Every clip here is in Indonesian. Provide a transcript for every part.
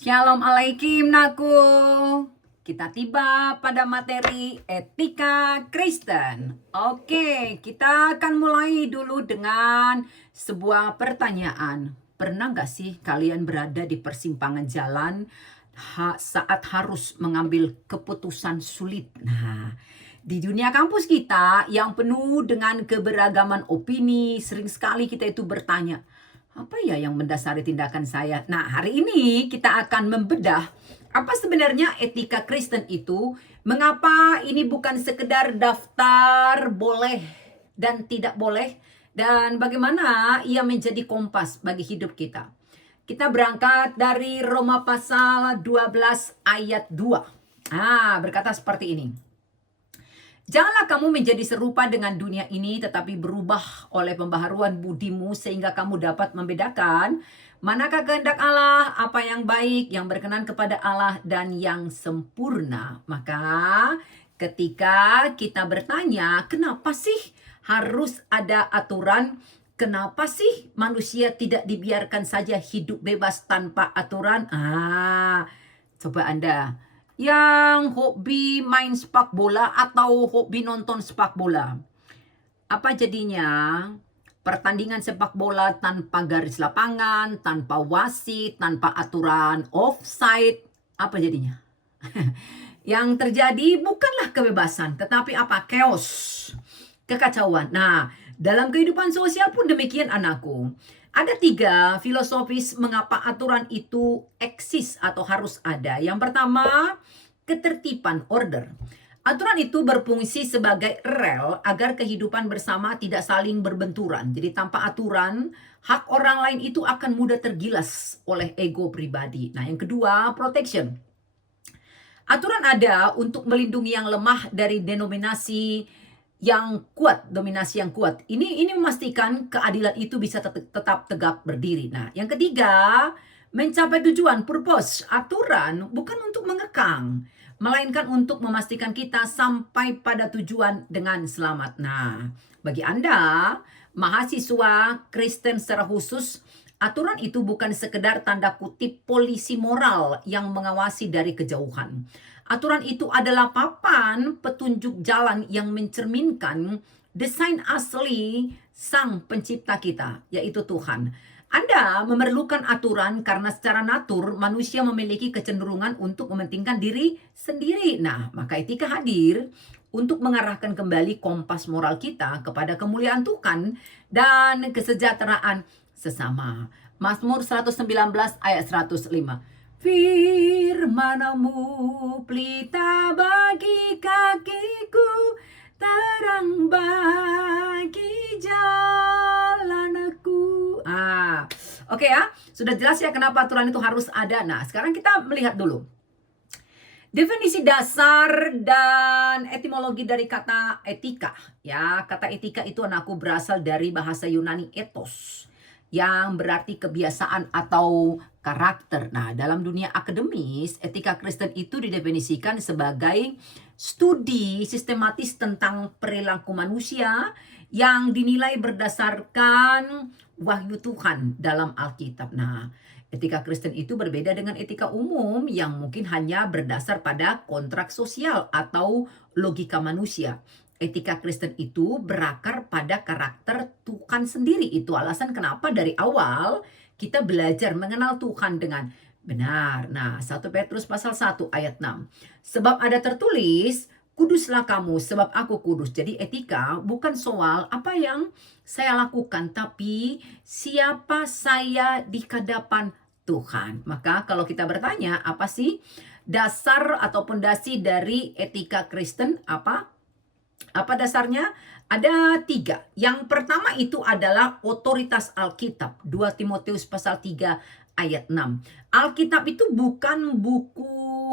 Shalom alaikum naku. Kita tiba pada materi etika Kristen. Oke, kita akan mulai dulu dengan sebuah pertanyaan. Pernah gak sih kalian berada di persimpangan jalan saat harus mengambil keputusan sulit? Nah, di dunia kampus kita yang penuh dengan keberagaman opini, sering sekali kita itu bertanya, apa ya yang mendasari tindakan saya? Nah, hari ini kita akan membedah apa sebenarnya etika Kristen itu, mengapa ini bukan sekedar daftar boleh dan tidak boleh, dan bagaimana ia menjadi kompas bagi hidup kita. Kita berangkat dari Roma pasal 12 ayat 2. Berkata seperti ini. Janganlah kamu menjadi serupa dengan dunia ini, tetapi berubah oleh pembaharuan budimu sehingga kamu dapat membedakan manakah kehendak Allah, apa yang baik, yang berkenan kepada Allah, dan yang sempurna. Maka ketika kita bertanya, kenapa sih harus ada aturan? Kenapa sih manusia tidak dibiarkan saja hidup bebas tanpa aturan? Coba Anda yang hobi main sepak bola atau hobi nonton sepak bola. Apa jadinya pertandingan sepak bola tanpa garis lapangan, tanpa wasit, tanpa aturan offside? Apa jadinya? Yang terjadi bukanlah kebebasan, tetapi apa? Chaos, kekacauan. Nah, dalam kehidupan sosial pun demikian anakku. Ada 3 filosofis mengapa aturan itu eksis atau harus ada. Yang pertama, ketertiban, order. Aturan itu berfungsi sebagai rel agar kehidupan bersama tidak saling berbenturan. Jadi tanpa aturan, hak orang lain itu akan mudah tergilas oleh ego pribadi. Nah, yang kedua, protection. Aturan ada untuk melindungi yang lemah dari dominasi yang kuat. Ini memastikan keadilan itu bisa tetap tegak berdiri. Nah, yang ketiga, mencapai tujuan, purpose. Aturan bukan untuk mengekang, melainkan untuk memastikan kita sampai pada tujuan dengan selamat. Nah, bagi Anda, mahasiswa Kristen secara khusus, aturan itu bukan sekedar tanda kutip polisi moral yang mengawasi dari kejauhan. Aturan itu adalah papan petunjuk jalan yang mencerminkan desain asli Sang Pencipta kita, yaitu Tuhan. Anda memerlukan aturan karena secara natur manusia memiliki kecenderungan untuk mementingkan diri sendiri. Nah, maka etika hadir untuk mengarahkan kembali kompas moral kita kepada kemuliaan Tuhan dan kesejahteraan sesama. Mazmur 119 ayat 105. Firman-Mu pelita bagi kakiku, terang bagi jalanku. Oke ya, sudah jelas ya kenapa aturan itu harus ada. Nah, sekarang kita melihat dulu definisi dasar dan etimologi dari kata etika. Ya, kata etika itu anakku berasal dari bahasa Yunani ethos, yang berarti kebiasaan atau karakter. Nah, dalam dunia akademis, etika Kristen itu didefinisikan sebagai studi sistematis tentang perilaku manusia yang dinilai berdasarkan wahyu Tuhan dalam Alkitab. Nah, etika Kristen itu berbeda dengan etika umum yang mungkin hanya berdasar pada kontrak sosial atau logika manusia. Etika Kristen itu berakar pada karakter Tuhan sendiri. Itu alasan kenapa dari awal kita belajar mengenal Tuhan dengan benar. Nah, 1 Petrus pasal 1 ayat 6. Sebab ada tertulis, kuduslah kamu sebab aku kudus. Jadi etika bukan soal apa yang saya lakukan, tapi siapa saya di hadapan Tuhan. Maka kalau kita bertanya, apa sih dasar atau pondasi dari etika Kristen? Apa dasarnya? Ada 3. Yang pertama itu adalah otoritas Alkitab. 2 Timotius pasal 3 ayat 6. Alkitab itu bukan buku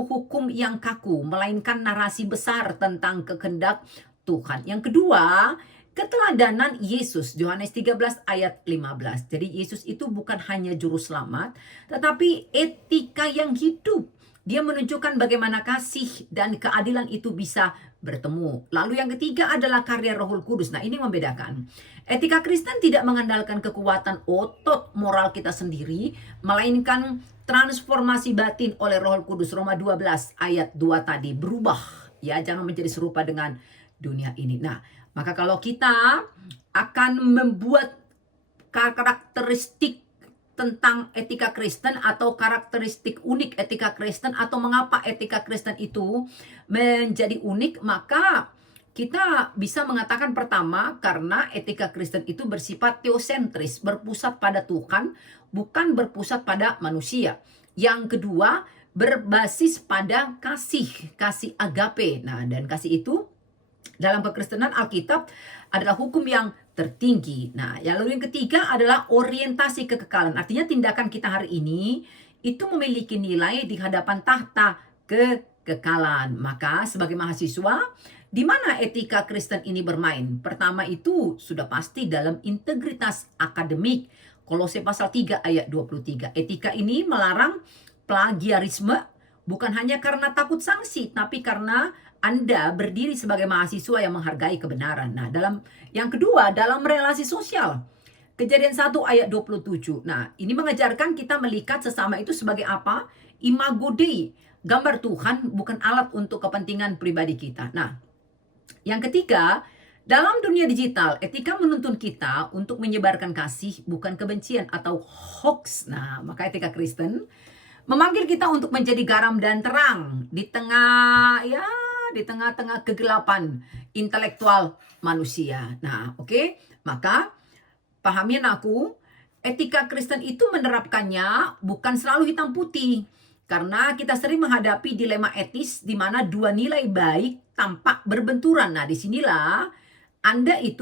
hukum yang kaku, melainkan narasi besar tentang kehendak Tuhan. Yang kedua, keteladanan Yesus. Yohanes 13 ayat 15. Jadi Yesus itu bukan hanya juru selamat, tetapi etika yang hidup. Dia menunjukkan bagaimana kasih dan keadilan itu bisa bertemu. Lalu yang ketiga adalah karya Roh Kudus. Nah, ini membedakan. Etika Kristen tidak mengandalkan kekuatan otot moral kita sendiri, melainkan transformasi batin oleh Roh Kudus. Roma 12 ayat 2 tadi, berubah ya, jangan menjadi serupa dengan dunia ini. Nah, maka kalau kita akan membuat karakteristik tentang etika Kristen atau karakteristik unik etika Kristen atau mengapa etika Kristen itu menjadi unik, maka kita bisa mengatakan pertama karena etika Kristen itu bersifat teosentris, berpusat pada Tuhan, bukan berpusat pada manusia. Yang kedua, berbasis pada kasih agape. Nah, dan kasih itu dalam kekristenan Alkitab adalah hukum yang tertinggi. Nah, lalu yang ketiga adalah orientasi kekekalan. Artinya tindakan kita hari ini itu memiliki nilai di hadapan tahta kekekalan. Maka sebagai mahasiswa, di mana etika Kristen ini bermain? Pertama itu sudah pasti dalam integritas akademik. Kolose pasal 3 ayat 23. Etika ini melarang plagiarisme bukan hanya karena takut sanksi, tapi karena Anda berdiri sebagai mahasiswa yang menghargai kebenaran. Nah, yang kedua, dalam relasi sosial. Kejadian 1 ayat 27. Nah, ini mengajarkan kita melihat sesama itu sebagai apa? Imago Dei, gambar Tuhan, bukan alat untuk kepentingan pribadi kita. Nah, yang ketiga, dalam dunia digital, etika menuntun kita untuk menyebarkan kasih, bukan kebencian atau hoax. Nah, maka etika Kristen memanggil kita untuk menjadi garam dan terang di tengah-tengah kegelapan intelektual manusia. Nah, oke. Maka pahamin aku, etika Kristen itu menerapkannya bukan selalu hitam putih. Karena kita sering menghadapi dilema etis di mana dua nilai baik tampak berbenturan. Nah, disinilah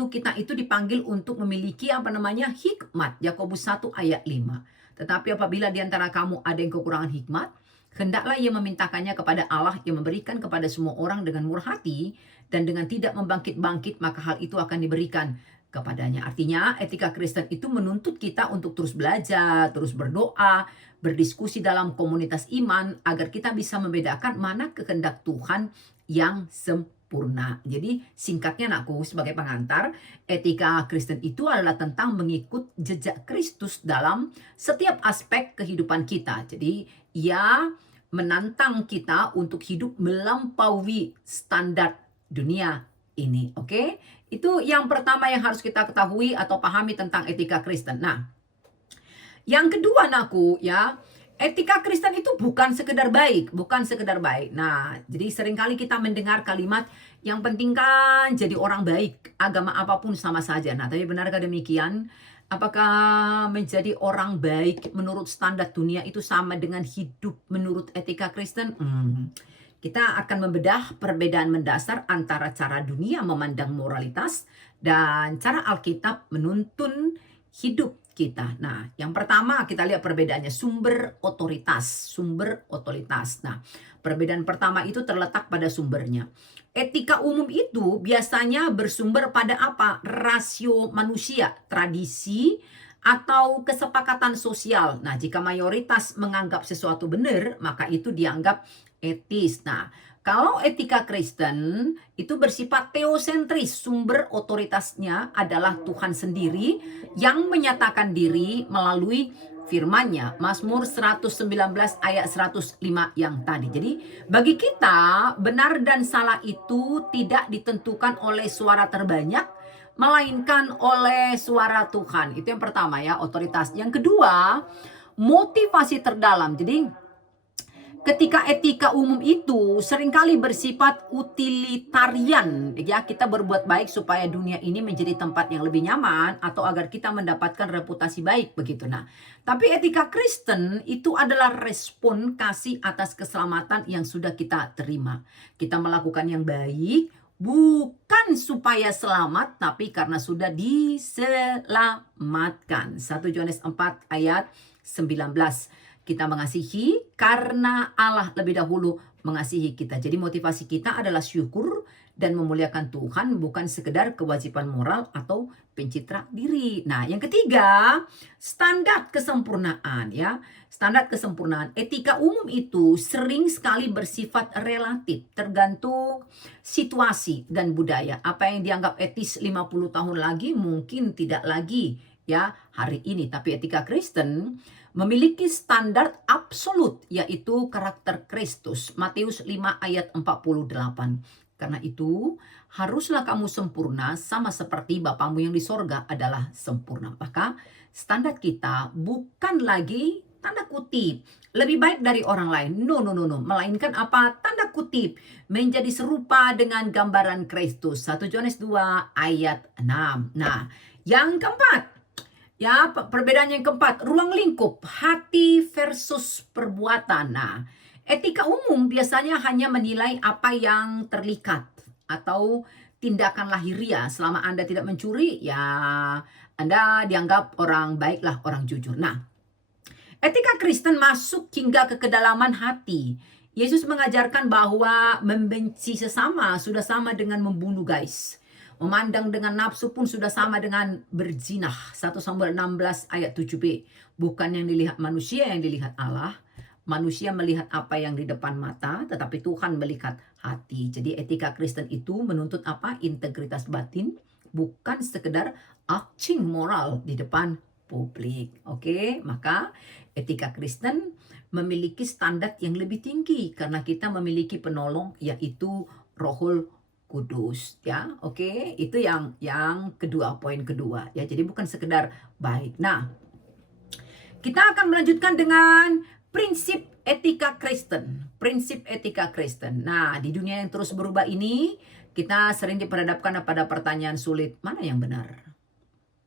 kita itu dipanggil untuk memiliki hikmat. Yakobus 1 ayat 5. Tetapi apabila di antara kamu ada yang kekurangan hikmat, hendaklah ia memintakannya kepada Allah yang memberikan kepada semua orang dengan murah hati dan dengan tidak membangkit-bangkit, maka hal itu akan diberikan kepadanya. Artinya etika Kristen itu menuntut kita untuk terus belajar, terus berdoa, berdiskusi dalam komunitas iman agar kita bisa membedakan mana kehendak Tuhan yang sempurna. Jadi singkatnya anakku sebagai pengantar, etika Kristen itu adalah tentang mengikut jejak Kristus dalam setiap aspek kehidupan kita. Jadi ia menantang kita untuk hidup melampaui standar dunia ini. Oke? Itu yang pertama yang harus kita ketahui atau pahami tentang etika Kristen. Nah, yang kedua anakku ya, etika Kristen itu bukan sekedar baik. Nah, jadi seringkali kita mendengar kalimat yang penting kan jadi orang baik, agama apapun sama saja. Nah, tapi benarkah demikian? Apakah menjadi orang baik menurut standar dunia itu sama dengan hidup menurut etika Kristen? Kita akan membedah perbedaan mendasar antara cara dunia memandang moralitas dan cara Alkitab menuntun hidup kita. Nah, yang pertama kita lihat perbedaannya, sumber otoritas. Nah, perbedaan pertama itu terletak pada sumbernya. Etika umum itu biasanya bersumber pada apa? Rasio manusia, tradisi, atau kesepakatan sosial. Nah, jika mayoritas menganggap sesuatu benar, maka itu dianggap etis. Nah, kalau etika Kristen itu bersifat teosentris, sumber otoritasnya adalah Tuhan sendiri yang menyatakan diri melalui firman-Nya. Mazmur 119 ayat 105 yang tadi. Jadi bagi kita benar dan salah itu tidak ditentukan oleh suara terbanyak, melainkan oleh suara Tuhan. Itu yang pertama ya, otoritas. Yang kedua, motivasi terdalam. Jadi ketika etika umum itu seringkali bersifat utilitarian, ya, kita berbuat baik supaya dunia ini menjadi tempat yang lebih nyaman atau agar kita mendapatkan reputasi baik begitu. Nah, tapi etika Kristen itu adalah respon kasih atas keselamatan yang sudah kita terima. Kita melakukan yang baik bukan supaya selamat, tapi karena sudah diselamatkan. 1 Yohanes 4 ayat 19. Kita mengasihi karena Allah lebih dahulu mengasihi kita. Jadi motivasi kita adalah syukur dan memuliakan Tuhan, bukan sekedar kewajiban moral atau pencitra diri. Nah, yang ketiga, standar kesempurnaan ya. Standar kesempurnaan. Etika umum itu sering sekali bersifat relatif, tergantung situasi dan budaya. Apa yang dianggap etis 50 tahun lagi mungkin tidak lagi ya hari ini. Tapi etika Kristen memiliki standar absolut, yaitu karakter Kristus. Matius 5 ayat 48. Karena itu, haruslah kamu sempurna sama seperti Bapamu yang di sorga adalah sempurna. Maka standar kita bukan lagi tanda kutip lebih baik dari orang lain. No. Melainkan apa? Tanda kutip menjadi serupa dengan gambaran Kristus. 1 Yohanes 2 ayat 6. Nah, yang keempat. Ya, perbedaan yang keempat, ruang lingkup, hati versus perbuatan. Nah, etika umum biasanya hanya menilai apa yang terlihat atau tindakan lahiriah. Selama Anda tidak mencuri, ya Anda dianggap orang baiklah, orang jujur. Nah, etika Kristen masuk hingga ke kedalaman hati. Yesus mengajarkan bahwa membenci sesama sudah sama dengan membunuh, guys. Memandang dengan nafsu pun sudah sama dengan berzinah. 1 Samuel 16 ayat 7b. Bukan yang dilihat manusia yang dilihat Allah. Manusia melihat apa yang di depan mata, tetapi Tuhan melihat hati. Jadi etika Kristen itu menuntut apa? Integritas batin, bukan sekedar acting moral di depan publik. Oke, maka etika Kristen memiliki standar yang lebih tinggi karena kita memiliki penolong, yaitu Roh Kudus ya. Oke, itu yang kedua, poin kedua ya. Jadi bukan sekedar baik. Nah, kita akan melanjutkan dengan prinsip etika Kristen. Prinsip etika Kristen. Nah, di dunia yang terus berubah ini, kita sering diperhadapkan pada pertanyaan sulit, mana yang benar?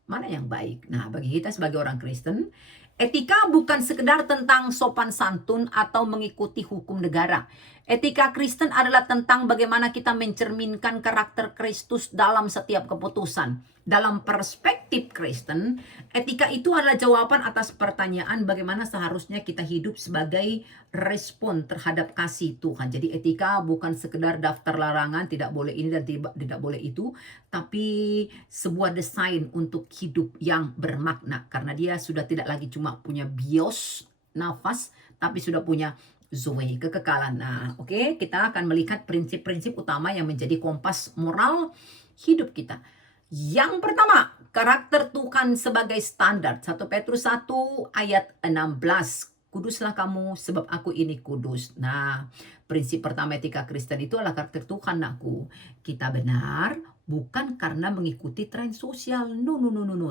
Mana yang baik? Nah, bagi kita sebagai orang Kristen, etika bukan sekedar tentang sopan santun atau mengikuti hukum negara. Etika Kristen adalah tentang bagaimana kita mencerminkan karakter Kristus dalam setiap keputusan. Dalam perspektif Kristen, etika itu adalah jawaban atas pertanyaan bagaimana seharusnya kita hidup sebagai respon terhadap kasih Tuhan. Jadi etika bukan sekedar daftar larangan, tidak boleh ini dan tidak boleh itu, tapi sebuah desain untuk hidup yang bermakna. Karena dia sudah tidak lagi cuma punya bios, nafas, tapi sudah punya zoe, kekekalan. Nah, oke, kita akan melihat prinsip-prinsip utama yang menjadi kompas moral hidup kita. Yang pertama, karakter Tuhan sebagai standar. 1 Petrus 1 ayat 16. Kuduslah kamu sebab aku ini kudus. Nah, prinsip pertama etika Kristen itu adalah karakter Tuhan, aku. Kita benar bukan karena mengikuti tren sosial. No.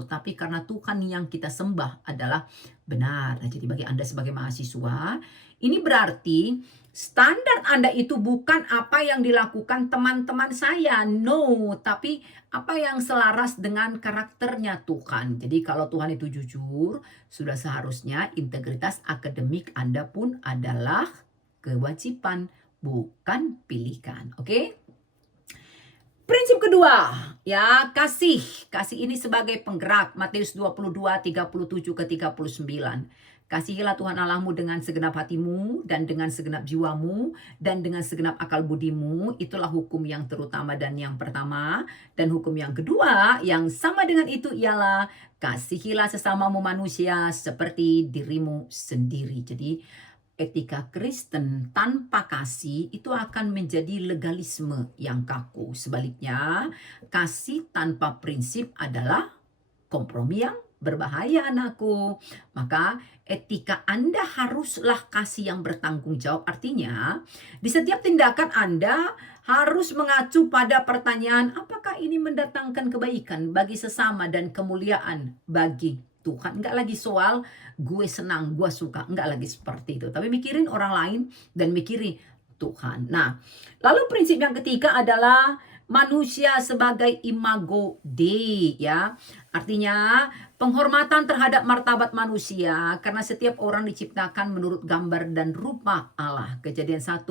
Tapi karena Tuhan yang kita sembah adalah benar. Nah, jadi bagi Anda sebagai mahasiswa, ini berarti standar Anda itu bukan apa yang dilakukan teman-teman saya. No, tapi apa yang selaras dengan karakternya Tuhan. Jadi kalau Tuhan itu jujur, sudah seharusnya integritas akademik Anda pun adalah kewajiban, bukan pilihan. Oke? Prinsip kedua, ya, kasih. Kasih ini sebagai penggerak. Matius 22, 37 ke 39. Kasihilah Tuhan Allahmu dengan segenap hatimu dan dengan segenap jiwamu dan dengan segenap akal budimu. Itulah hukum yang terutama dan yang pertama. Dan hukum yang kedua yang sama dengan itu ialah kasihilah sesamamu manusia seperti dirimu sendiri. Jadi etika Kristen tanpa kasih itu akan menjadi legalisme yang kaku. Sebaliknya, kasih tanpa prinsip adalah kompromi yang berbahaya, anakku. Maka etika Anda haruslah kasih yang bertanggung jawab. Artinya, di setiap tindakan Anda harus mengacu pada pertanyaan, apakah ini mendatangkan kebaikan bagi sesama dan kemuliaan bagi Tuhan. Enggak lagi soal gue senang, gue suka. Enggak lagi seperti itu. Tapi mikirin orang lain dan mikirin Tuhan. Nah, lalu prinsip yang ketiga adalah manusia sebagai imago Dei, ya. Artinya penghormatan terhadap martabat manusia karena setiap orang diciptakan menurut gambar dan rupa Allah. Kejadian 1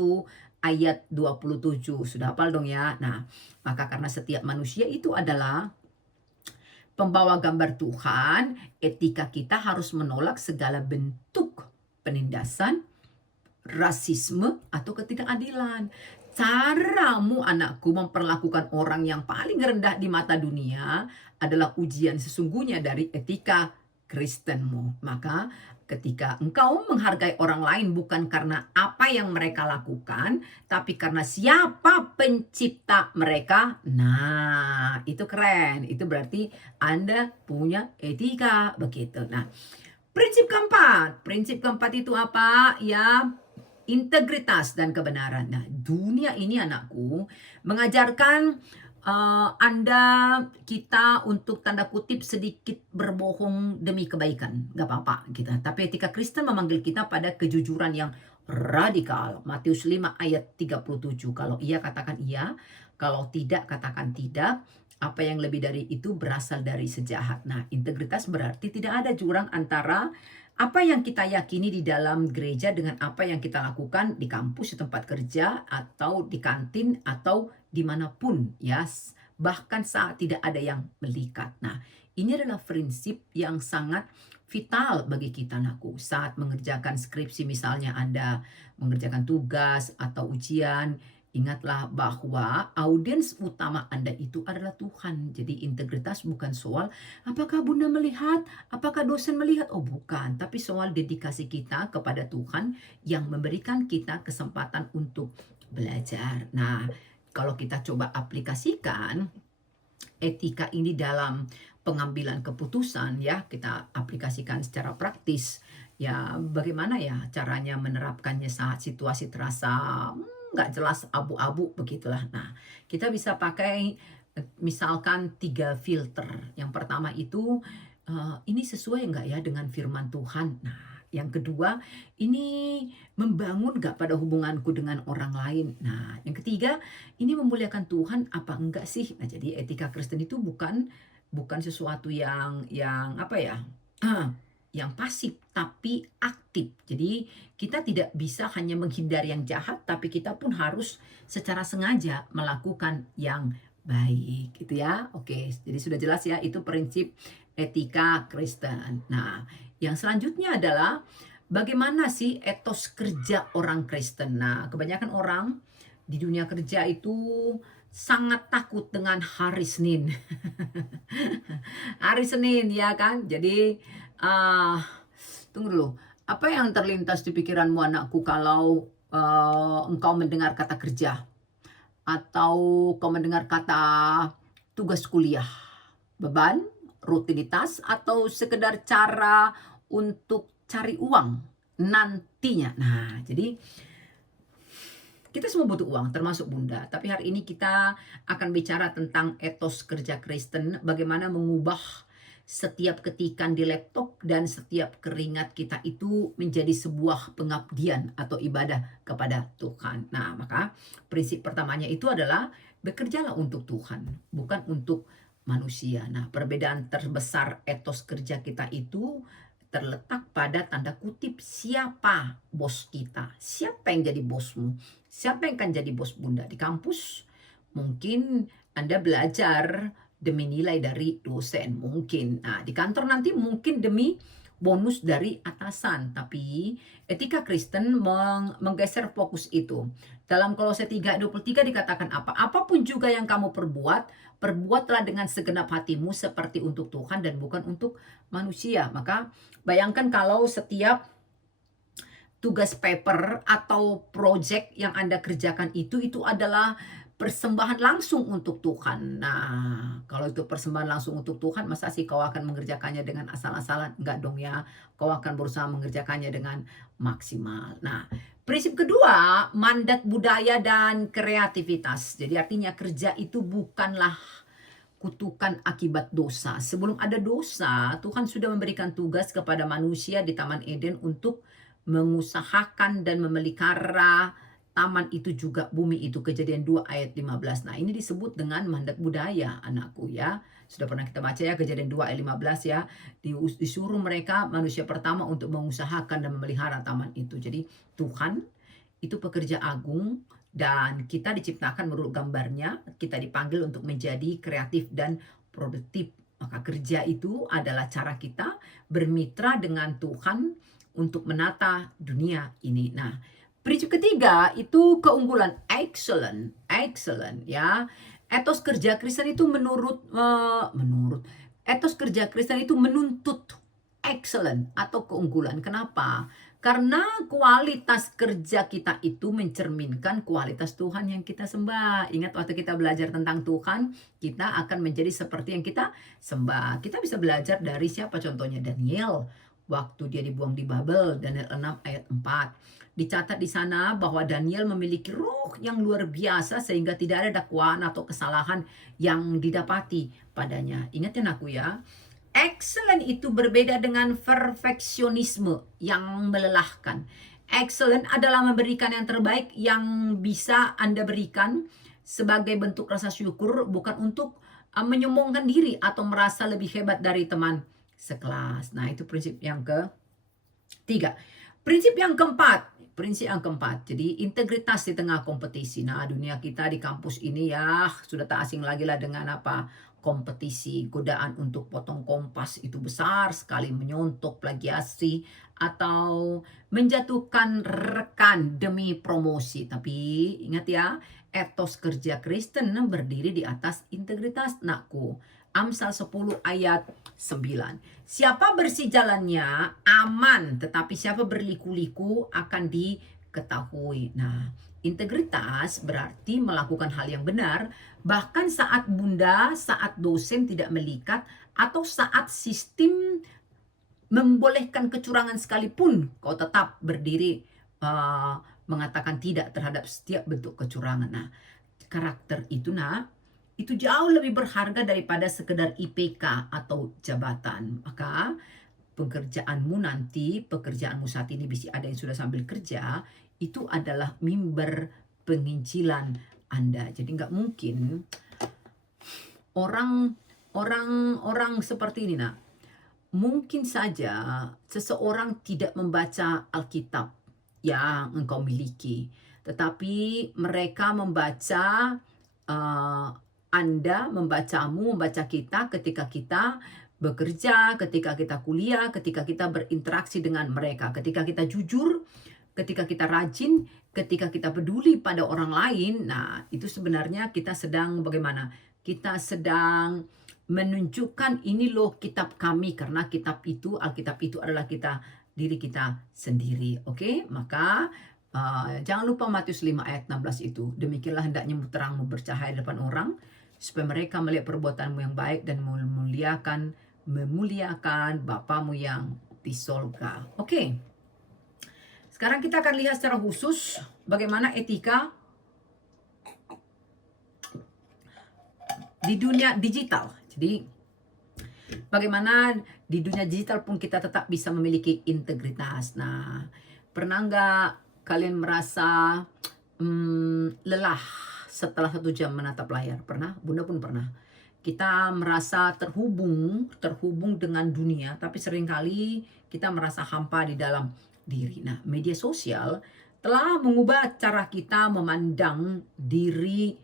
ayat 27. Sudah hafal dong ya. Nah, maka karena setiap manusia itu adalah pembawa gambar Tuhan, etika kita harus menolak segala bentuk penindasan, rasisme, atau ketidakadilan. Caramu anakku memperlakukan orang yang paling rendah di mata dunia adalah ujian sesungguhnya dari etika Kristenmu. Maka ketika engkau menghargai orang lain bukan karena apa yang mereka lakukan, tapi karena siapa pencipta mereka, nah itu keren. Itu berarti Anda punya etika begitu. Nah, prinsip keempat itu apa? Ya, integritas dan kebenaran. Nah, dunia ini anakku mengajarkan kita untuk tanda kutip sedikit berbohong demi kebaikan. Gak apa-apa gitu. Tapi etika Kristen memanggil kita pada kejujuran yang radikal. Matius 5 ayat 37. Kalau iya katakan iya, kalau tidak katakan tidak. Apa yang lebih dari itu berasal dari sejahat. Nah, integritas berarti tidak ada jurang antara apa yang kita yakini di dalam gereja dengan apa yang kita lakukan di kampus, di tempat kerja, atau di kantin, atau dimanapun ya. Bahkan saat tidak ada yang melihat. Nah, ini adalah prinsip yang sangat vital bagi kita anakku. Saat mengerjakan skripsi misalnya Anda mengerjakan tugas atau ujian, ingatlah bahwa audiens utama Anda itu adalah Tuhan. Jadi integritas bukan soal apakah Bunda melihat, apakah dosen melihat. Oh bukan, tapi soal dedikasi kita kepada Tuhan yang memberikan kita kesempatan untuk belajar. Nah, kalau kita coba aplikasikan etika ini dalam pengambilan keputusan ya, kita aplikasikan secara praktis. Ya, bagaimana ya caranya menerapkannya saat situasi terasa nggak jelas, abu-abu begitulah. Nah, kita bisa pakai misalkan 3 filter. Yang pertama itu ini sesuai nggak ya dengan firman Tuhan. Nah, yang kedua ini membangun nggak pada hubunganku dengan orang lain. Nah, yang ketiga ini memuliakan Tuhan apa enggak sih. Nah, jadi etika Kristen itu bukan sesuatu yang apa ya, yang pasif tapi aktif. Jadi kita tidak bisa hanya menghindari yang jahat, tapi kita pun harus secara sengaja melakukan yang baik gitu ya. Oke, jadi sudah jelas ya, itu prinsip etika Kristen. Nah, yang selanjutnya adalah bagaimana sih etos kerja orang Kristen. Nah, kebanyakan orang di dunia kerja itu sangat takut dengan hari Senin. Hari Senin ya kan. Jadi tunggu dulu. Apa yang terlintas di pikiranmu anakku kalau engkau mendengar kata kerja atau kau mendengar kata tugas kuliah, beban, rutinitas, atau sekedar cara untuk cari uang nantinya. Nah, jadi kita semua butuh uang, termasuk Bunda. Tapi hari ini kita akan bicara tentang etos kerja Kristen, bagaimana mengubah setiap ketikan di laptop dan setiap keringat kita itu menjadi sebuah pengabdian atau ibadah kepada Tuhan. Nah, maka prinsip pertamanya itu adalah bekerjalah untuk Tuhan, bukan untuk manusia. Nah, perbedaan terbesar etos kerja kita itu terletak pada tanda kutip siapa bos kita, siapa yang jadi bosmu, siapa yang akan jadi bos Bunda. Di kampus mungkin Anda belajar demi nilai dari dosen mungkin. Nah, di kantor nanti mungkin demi bonus dari atasan. Tapi etika Kristen menggeser fokus itu. Dalam Kolose 3:23 dikatakan apa? Apapun juga yang kamu perbuatlah dengan segenap hatimu seperti untuk Tuhan dan bukan untuk manusia. Maka bayangkan kalau setiap tugas paper atau project yang Anda kerjakan itu adalah persembahan langsung untuk Tuhan. Nah, kalau itu persembahan langsung untuk Tuhan, masa sih kau akan mengerjakannya dengan asal-asalan? Enggak dong ya. Kau akan berusaha mengerjakannya dengan maksimal. Nah, prinsip kedua, mandat budaya dan kreativitas. Jadi artinya kerja itu bukanlah kutukan akibat dosa. Sebelum ada dosa, Tuhan sudah memberikan tugas kepada manusia di Taman Eden untuk mengusahakan dan memelihara taman itu juga bumi itu. Kejadian 2 ayat 15. Nah, ini disebut dengan mandat budaya anakku ya. Sudah pernah kita baca ya Kejadian 2 ayat 15 ya. Disuruh mereka manusia pertama untuk mengusahakan dan memelihara taman itu. Jadi Tuhan itu pekerja agung dan kita diciptakan menurut gambarnya. Kita dipanggil untuk menjadi kreatif dan produktif. Maka kerja itu adalah cara kita bermitra dengan Tuhan untuk menata dunia ini. Nah, prinsip ketiga itu keunggulan, excellent ya. Etos kerja Kristen itu etos kerja Kristen itu menuntut excellent atau keunggulan. Kenapa? Karena kualitas kerja kita itu mencerminkan kualitas Tuhan yang kita sembah. Ingat waktu kita belajar tentang Tuhan, kita akan menjadi seperti yang kita sembah. Kita bisa belajar dari siapa contohnya? Daniel. Waktu dia dibuang di Babel, Daniel 6 ayat 4. Dicatat di sana bahwa Daniel memiliki roh yang luar biasa sehingga tidak ada dakwaan atau kesalahan yang didapati padanya. Ingatin aku ya. Excellent itu berbeda dengan perfeksionisme yang melelahkan. Excellent adalah memberikan yang terbaik yang bisa Anda berikan sebagai bentuk rasa syukur, bukan untuk menyombongkan diri atau merasa lebih hebat dari teman sekelas. Nah, itu prinsip yang ketiga. Prinsip yang keempat, jadi integritas di tengah kompetisi. Nah, dunia kita di kampus ini ya sudah tak asing lagi lah dengan apa? Kompetisi. Godaan untuk potong kompas itu besar sekali, menyontok, plagiasi, atau menjatuhkan rekan demi promosi. Tapi ingat ya, etos kerja Kristen berdiri di atas integritas, nakku. Amsal 10 ayat 9. Siapa bersih jalannya aman, tetapi siapa berliku-liku akan diketahui. Nah, integritas berarti melakukan hal yang benar, bahkan saat bunda, saat dosen tidak melihat, atau saat sistem membolehkan kecurangan sekalipun, kau tetap berdiri mengatakan tidak terhadap setiap bentuk kecurangan. Nah, karakter itu jauh lebih berharga daripada sekedar IPK atau jabatan. Maka pekerjaanmu saat ini bisa ada yang sudah sambil kerja, itu adalah mimbar penginjilan Anda. Jadi nggak mungkin orang seperti ini, mungkin saja seseorang tidak membaca Alkitab yang engkau miliki, tetapi mereka membaca Anda, membacamu, membaca kita ketika kita bekerja, ketika kita kuliah, ketika kita berinteraksi dengan mereka, ketika kita jujur, ketika kita rajin, ketika kita peduli pada orang lain. Nah, itu sebenarnya kita sedang bagaimana? Kita sedang menunjukkan ini loh kitab kami, karena Alkitab itu adalah diri kita sendiri. Oke? Maka jangan lupa Matius 5 ayat 16 itu. Demikianlah hendaknya terangmu bercahaya di depan orang, supaya mereka melihat perbuatanmu yang baik dan memuliakan Bapamu yang di sorga. Oke. Sekarang kita akan lihat secara khusus bagaimana etika di dunia digital. Jadi bagaimana di dunia digital pun kita tetap bisa memiliki integritas. Nah, pernah nggak kalian merasa lelah setelah 1 jam menatap layar? Pernah? Bunda pun pernah. Kita merasa terhubung dengan dunia, tapi seringkali kita merasa hampa di dalam diri. Nah, media sosial telah mengubah cara kita memandang diri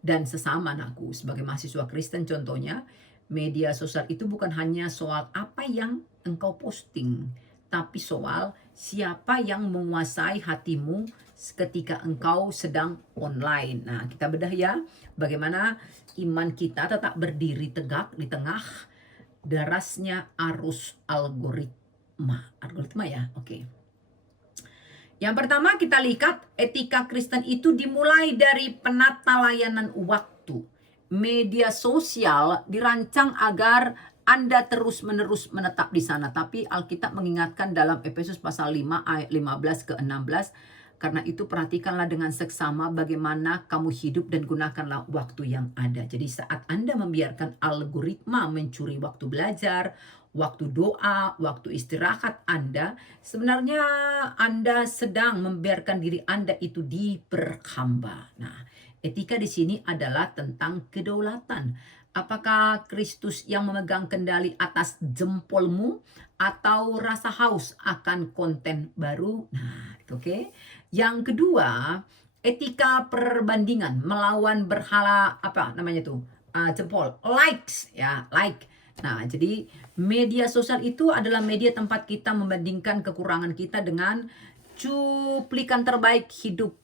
dan sesama. Aku sebagai mahasiswa Kristen contohnya, media sosial itu bukan hanya soal apa yang engkau posting, tapi soal siapa yang menguasai hatimu ketika engkau sedang online. Nah, kita bedah ya bagaimana iman kita tetap berdiri tegak di tengah derasnya arus algoritma ya. Oke. Yang pertama kita lihat etika Kristen itu dimulai dari penata layanan waktu. Media sosial dirancang agar Anda terus-menerus menetap di sana. Tapi Alkitab mengingatkan dalam Efesus pasal 5 ayat 15 ke 16. Karena itu perhatikanlah dengan seksama bagaimana kamu hidup dan gunakanlah waktu yang ada. Jadi saat Anda membiarkan algoritma mencuri waktu belajar, waktu doa, waktu istirahat Anda, sebenarnya Anda sedang membiarkan diri Anda itu diperhamba. Nah, etika di sini adalah tentang kedaulatan. Apakah Kristus yang memegang kendali atas jempolmu atau rasa haus akan konten baru? Nah, oke. Yang kedua, etika perbandingan melawan berhala jempol, likes ya, like. Nah, jadi media sosial itu adalah media tempat kita membandingkan kekurangan kita dengan cuplikan terbaik hidup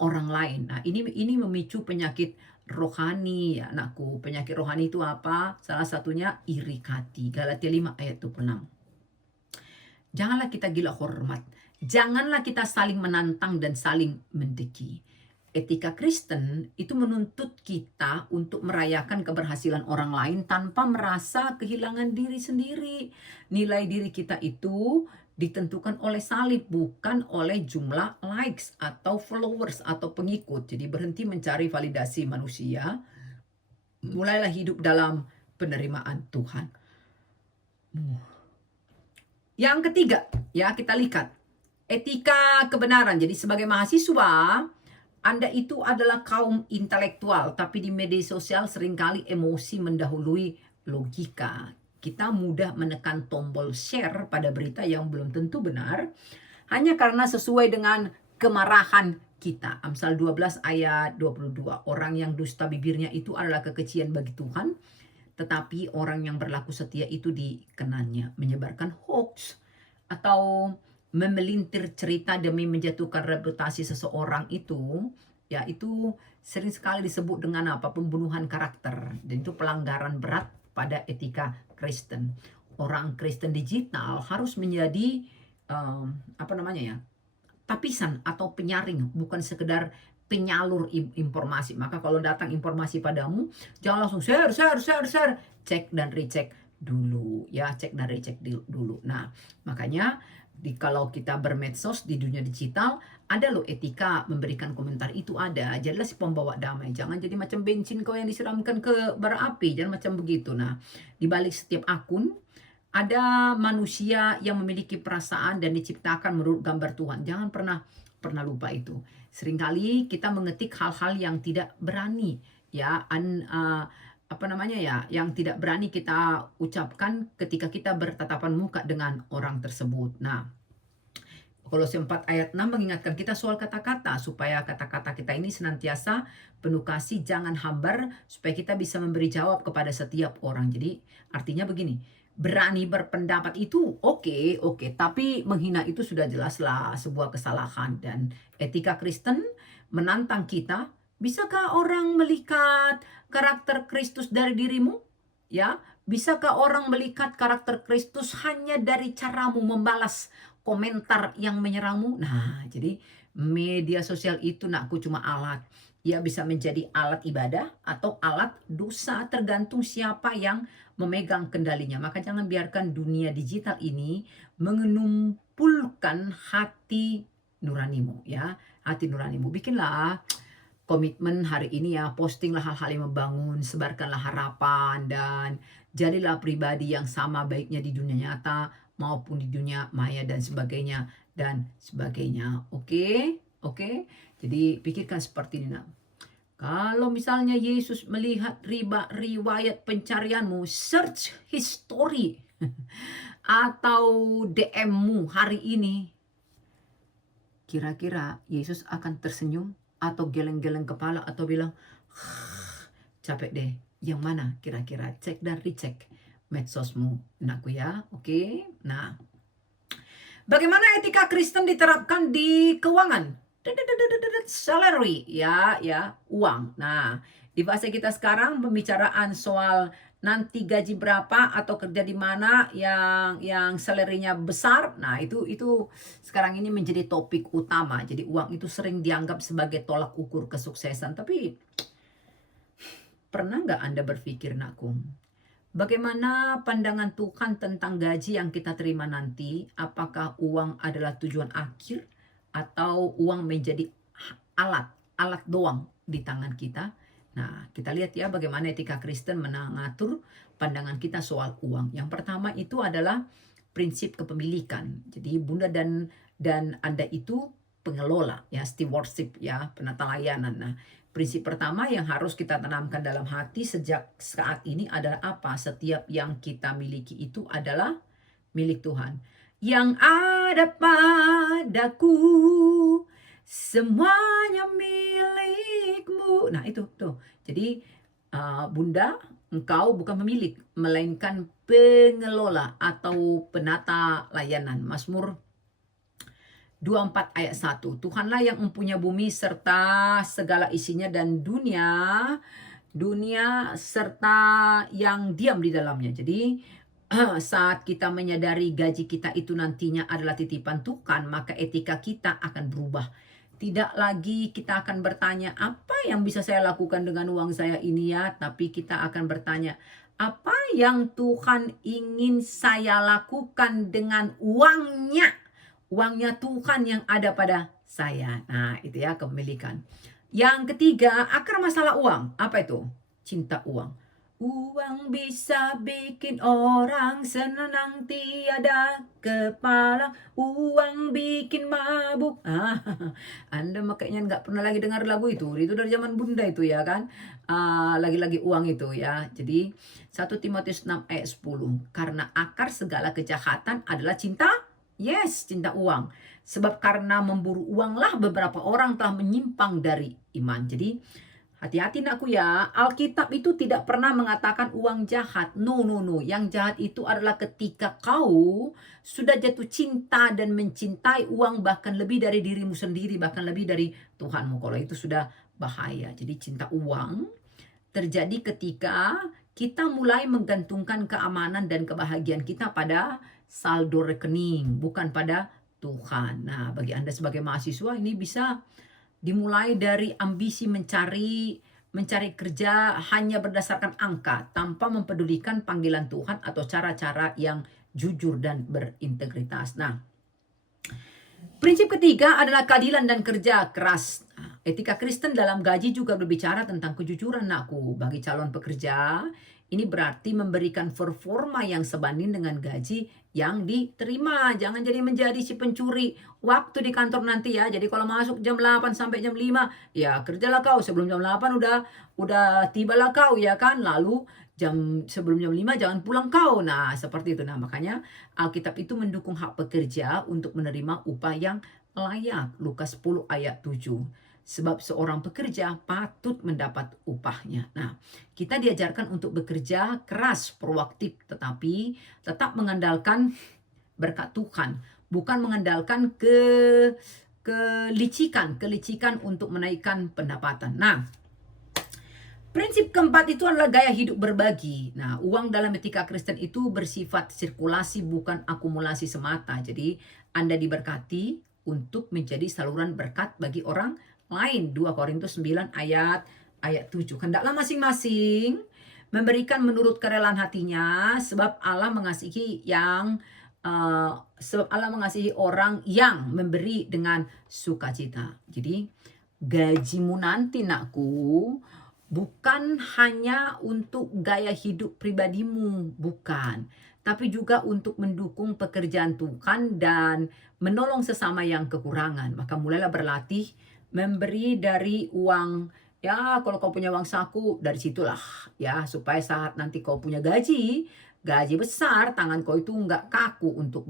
orang lain. Nah, ini memicu penyakit rohani ya anakku. Penyakit rohani itu apa? Salah satunya iri hati. Galatia 5 ayat 26. Janganlah kita gila hormat. Janganlah kita saling menantang dan saling mendeki. Etika Kristen itu menuntut kita untuk merayakan keberhasilan orang lain tanpa merasa kehilangan diri sendiri. Nilai diri kita itu ditentukan oleh salib, bukan oleh jumlah likes atau followers atau pengikut. Jadi berhenti mencari validasi manusia. Mulailah hidup dalam penerimaan Tuhan. Yang ketiga, ya kita lihat etika kebenaran. Jadi sebagai mahasiswa, Anda itu adalah kaum intelektual, tapi di media sosial seringkali emosi mendahului logika. Kita mudah menekan tombol share pada berita yang belum tentu benar, hanya karena sesuai dengan kemarahan kita. Amsal 12 ayat 22. Orang yang dusta bibirnya itu adalah kekejian bagi Tuhan, tetapi orang yang berlaku setia itu dikenannya. Menyebarkan hoax atau memelintir cerita demi menjatuhkan reputasi seseorang itu, ya itu sering sekali disebut dengan apa? Pembunuhan karakter. Dan itu pelanggaran berat pada etika Kristen. Orang Kristen digital harus menjadi tapisan atau penyaring, bukan sekedar penyalur informasi. Maka kalau datang informasi padamu, jangan langsung share. Cek dan recheck dulu ya, cek dan recheck dulu. Nah, makanya kalau kita bermedsos di dunia digital, ada loh etika memberikan komentar itu ada. Jadilah si pembawa damai. Jangan jadi macam bensin kau yang disiramkan ke bara api. Jangan macam begitu. Nah, di balik setiap akun ada manusia yang memiliki perasaan dan diciptakan menurut gambar Tuhan. Jangan pernah lupa itu. Seringkali kita mengetik hal-hal yang tidak berani ya, yang tidak berani kita ucapkan ketika kita bertatapan muka dengan orang tersebut. Nah, Kolose 4 ayat 6 mengingatkan kita soal kata-kata, supaya kata-kata kita ini senantiasa penuh kasih, jangan hambar, supaya kita bisa memberi jawab kepada setiap orang. Jadi artinya begini, berani berpendapat itu oke, tapi menghina itu sudah jelaslah sebuah kesalahan. Dan etika Kristen menantang kita, bisakah orang melihat karakter Kristus dari dirimu? Ya, bisakah orang melihat karakter Kristus hanya dari caramu membalas komentar yang menyerangmu? Nah, jadi media sosial itu nakku cuma alat. Ya bisa menjadi alat ibadah atau alat dosa, tergantung siapa yang memegang kendalinya. Maka jangan biarkan dunia digital ini mengumpulkan hati nuranimu ya. Hati nuranimu. Bikinlah komitmen hari ini ya, postinglah hal-hal yang membangun, sebarkanlah harapan, dan jadilah pribadi yang sama baiknya di dunia nyata maupun di dunia maya dan sebagainya. Oke? Jadi pikirkan seperti ini. Nah. Kalau misalnya Yesus melihat riwayat pencarianmu, search history atau DM-mu hari ini, kira-kira Yesus akan tersenyum atau geleng-geleng kepala atau bilang, capek deh. Yang mana kira-kira? Cek dan recheck medsosmu, anakku ya. Oke. Nah, bagaimana etika Kristen diterapkan di keuangan? Salary ya, uang. Nah, di fase kita sekarang pembicaraan soal nanti gaji berapa atau kerja di mana yang salary-nya besar. Nah, itu sekarang ini menjadi topik utama. Jadi uang itu sering dianggap sebagai tolak ukur kesuksesan. Tapi pernah nggak Anda berpikir, nakku, bagaimana pandangan Tuhan tentang gaji yang kita terima nanti? Apakah uang adalah tujuan akhir atau uang menjadi alat doang di tangan kita? Nah, kita lihat ya bagaimana etika Kristen mengatur pandangan kita soal uang. Yang pertama itu adalah prinsip kepemilikan. Jadi Bunda dan Anda itu pengelola ya, stewardship ya, penata layanan. Nah, prinsip pertama yang harus kita tanamkan dalam hati sejak saat ini adalah apa? Setiap yang kita miliki itu adalah milik Tuhan. Yang ada padaku semuanya milikmu. Nah itu tuh. Jadi Bunda engkau bukan pemilik, melainkan pengelola atau penata layanan. Mazmur 24 ayat 1. Tuhanlah yang mempunyai bumi serta segala isinya dan dunia serta yang diam di dalamnya. Jadi saat kita menyadari gaji kita itu nantinya adalah titipan Tuhan, maka etika kita akan berubah. Tidak lagi kita akan bertanya, apa yang bisa saya lakukan dengan uang saya ini ya? Tapi kita akan bertanya, apa yang Tuhan ingin saya lakukan dengan uangnya? Uangnya Tuhan yang ada pada saya. Nah, itu ya kepemilikan. Yang ketiga, akar masalah uang. Apa itu? Cinta uang. Uang bisa bikin orang senang tiada kepala. Uang bikin mabuk. Anda makanya nggak pernah lagi dengar lagu itu. Itu dari zaman Bunda itu ya kan. Lagi-lagi uang itu ya. Jadi 1 Timotius 6 ayat 10. Karena akar segala kejahatan adalah cinta. Yes, cinta uang. Sebab karena memburu uanglah beberapa orang telah menyimpang dari iman. Jadi hati-hati nakku ya. Alkitab itu tidak pernah mengatakan uang jahat. No. Yang jahat itu adalah ketika kau sudah jatuh cinta dan mencintai uang bahkan lebih dari dirimu sendiri, bahkan lebih dari Tuhanmu. Kalau itu sudah bahaya. Jadi cinta uang terjadi ketika kita mulai menggantungkan keamanan dan kebahagiaan kita pada saldo rekening, bukan pada Tuhan. Nah, bagi Anda sebagai mahasiswa ini bisa dimulai dari ambisi mencari kerja hanya berdasarkan angka tanpa mempedulikan panggilan Tuhan atau cara-cara yang jujur dan berintegritas. Nah, prinsip ketiga adalah keadilan dan kerja keras. Etika Kristen dalam gaji juga berbicara tentang kejujuran nakku. Bagi calon pekerja, ini berarti memberikan performa yang sebanding dengan gaji yang diterima. Jangan jadi menjadi si pencuri waktu di kantor nanti ya. Jadi kalau masuk jam 8 sampai jam 5, ya kerjalah kau. Sebelum jam 8 udah tibalah kau ya kan. Lalu sebelum jam 5 jangan pulang kau. Nah, seperti itu. Nah, makanya Alkitab itu mendukung hak pekerja untuk menerima upah yang layak. Lukas 10 ayat 7. Sebab seorang pekerja patut mendapat upahnya. Nah, kita diajarkan untuk bekerja keras, proaktif, tetapi tetap mengandalkan berkat Tuhan. Bukan mengandalkan kelicikan untuk menaikkan pendapatan. Nah, prinsip keempat itu adalah gaya hidup berbagi. Nah, uang dalam etika Kristen itu bersifat sirkulasi bukan akumulasi semata. Jadi, Anda diberkati untuk menjadi saluran berkat bagi orang lain. 2 Korintus 9 ayat 7. Hendaklah masing-masing memberikan menurut kerelaan hatinya, sebab Allah mengasihi orang yang memberi dengan sukacita. Jadi gajimu nanti nakku bukan hanya untuk gaya hidup pribadimu, bukan, tapi juga untuk mendukung pekerjaan Tuhan dan menolong sesama yang kekurangan. Maka mulailah berlatih memberi dari uang ya. Kalau kau punya uang saku, dari situlah ya, supaya saat nanti kau punya gaji besar, tangan kau itu nggak kaku untuk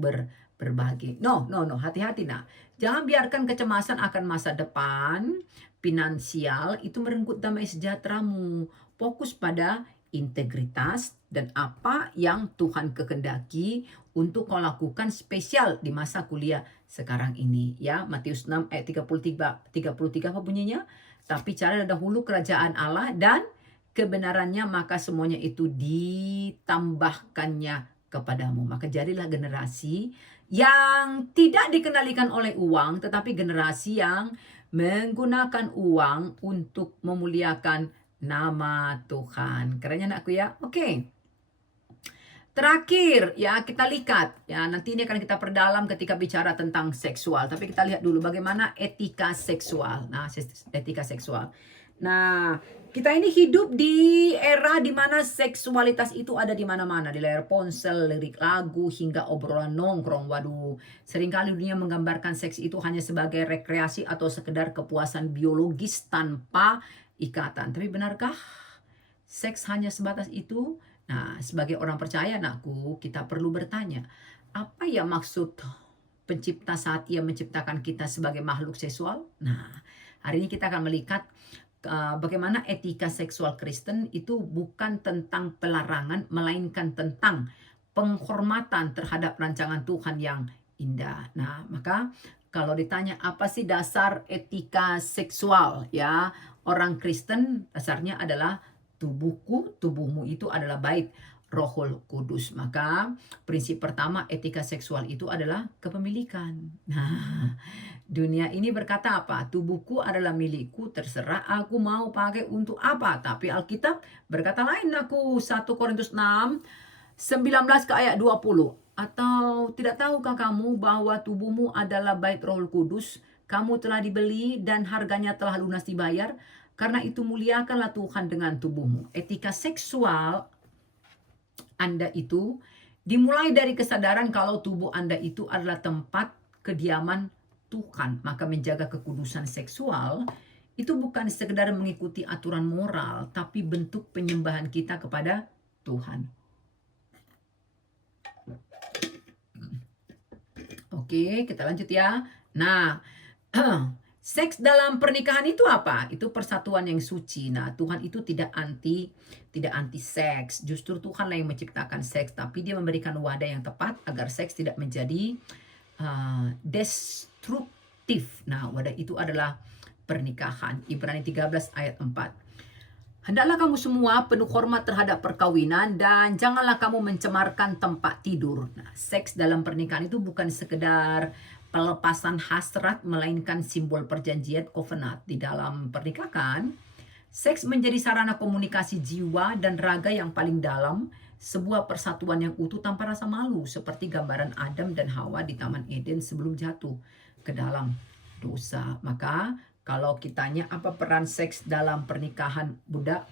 berbagi. No, hati-hati nah. Jangan biarkan kecemasan akan masa depan finansial itu merenggut damai sejahteramu. Fokus pada integritas dan apa yang Tuhan kehendaki untuk kau lakukan spesial di masa kuliah sekarang ini ya. Matius 6 ayat 33 apa bunyinya? Tapi cari dahulu kerajaan Allah dan kebenarannya, maka semuanya itu ditambahkannya kepadamu. Maka jadilah generasi yang tidak dikendalikan oleh uang, tetapi generasi yang menggunakan uang untuk memuliakan nama Tuhan. Kerennya anakku ya. Oke. Terakhir ya, kita lihat ya, nanti ini akan kita perdalam ketika bicara tentang seksual. Tapi kita lihat dulu bagaimana etika seksual. Nah, etika seksual. Nah, kita ini hidup di era di mana seksualitas itu ada di mana-mana, di layar ponsel, lirik lagu, hingga obrolan nongkrong. Waduh, seringkali dunia menggambarkan seks itu hanya sebagai rekreasi atau sekedar kepuasan biologis tanpa ikatan. Tapi benarkah seks hanya sebatas itu? Nah, sebagai orang percaya anakku, kita perlu bertanya, apa ya maksud pencipta saat ia menciptakan kita sebagai makhluk seksual? Nah, hari ini kita akan melihat bagaimana etika seksual Kristen itu bukan tentang pelarangan, melainkan tentang penghormatan terhadap rancangan Tuhan yang indah. Nah, maka kalau ditanya apa sih dasar etika seksual ya orang Kristen, dasarnya adalah tubuhku, tubuhmu itu adalah bait Rohul Kudus. Maka prinsip pertama etika seksual itu adalah kepemilikan. Nah, dunia ini berkata apa? Tubuhku adalah milikku, terserah aku mau pakai untuk apa. Tapi Alkitab berkata lain aku. 1 Korintus 6, 19 ke ayat 20. Atau tidak tahukah kamu bahwa tubuhmu adalah bait Roh Kudus? Kamu telah dibeli dan harganya telah lunas dibayar. Karena itu muliakanlah Tuhan dengan tubuhmu. Etika seksual Anda itu dimulai dari kesadaran kalau tubuh Anda itu adalah tempat kediaman Tuhan. Maka menjaga kekudusan seksual itu bukan sekedar mengikuti aturan moral, tapi bentuk penyembahan kita kepada Tuhan. Oke, kita lanjut ya. Nah, seks dalam pernikahan itu apa? Itu persatuan yang suci. Nah, Tuhan itu tidak anti seks. Justru Tuhanlah yang menciptakan seks, tapi Dia memberikan wadah yang tepat agar seks tidak menjadi destruktif. Nah, wadah itu adalah pernikahan. Ibrani 13 ayat 4. Hendaklah kamu semua penuh hormat terhadap perkawinan dan janganlah kamu mencemarkan tempat tidur. Nah, seks dalam pernikahan itu bukan sekedar pelepasan hasrat, melainkan simbol perjanjian covenant. Di dalam pernikahan, seks menjadi sarana komunikasi jiwa dan raga yang paling dalam, sebuah persatuan yang utuh tanpa rasa malu, seperti gambaran Adam dan Hawa di Taman Eden sebelum jatuh ke dalam dosa. Maka kalau kitanya apa peran seks dalam pernikahan Buddha,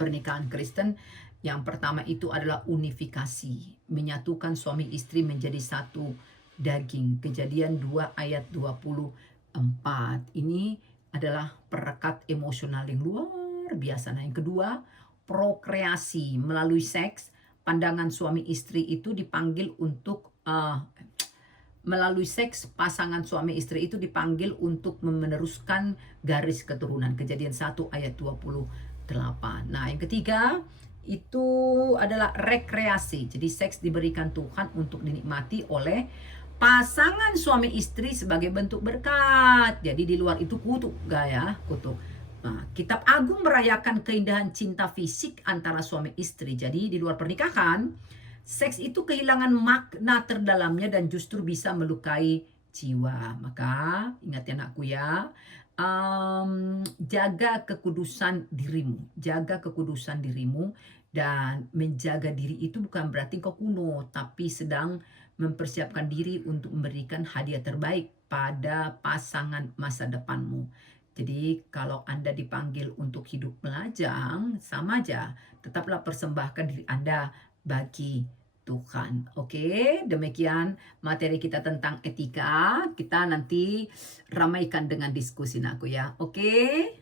pernikahan Kristen, yang pertama itu adalah unifikasi, menyatukan suami istri menjadi satu daging. Kejadian 2 ayat 24. Ini adalah perekat emosional yang luar biasa. Nah, yang kedua, prokreasi melalui seks. Pandangan suami istri itu dipanggil untuk melalui seks, pasangan suami istri itu dipanggil untuk meneruskan garis keturunan. Kejadian 1 ayat 28. Nah, yang ketiga itu adalah rekreasi. Jadi seks diberikan Tuhan untuk dinikmati oleh pasangan suami istri sebagai bentuk berkat. Jadi di luar itu kutuk, kutuk. Nah, Kitab Agung merayakan keindahan cinta fisik antara suami istri. Jadi di luar pernikahan, seks itu kehilangan makna terdalamnya dan justru bisa melukai jiwa. Maka ingat ya anakku ya, jaga kekudusan dirimu. Jaga kekudusan dirimu. Dan menjaga diri itu bukan berarti kau kuno, tapi sedang mempersiapkan diri untuk memberikan hadiah terbaik pada pasangan masa depanmu. Jadi kalau Anda dipanggil untuk hidup melajang, sama aja. Tetaplah persembahkan diri Anda bagi Tuhan. Oke, demikian materi kita tentang etika. Kita nanti ramaikan dengan diskusi aku ya. Oke.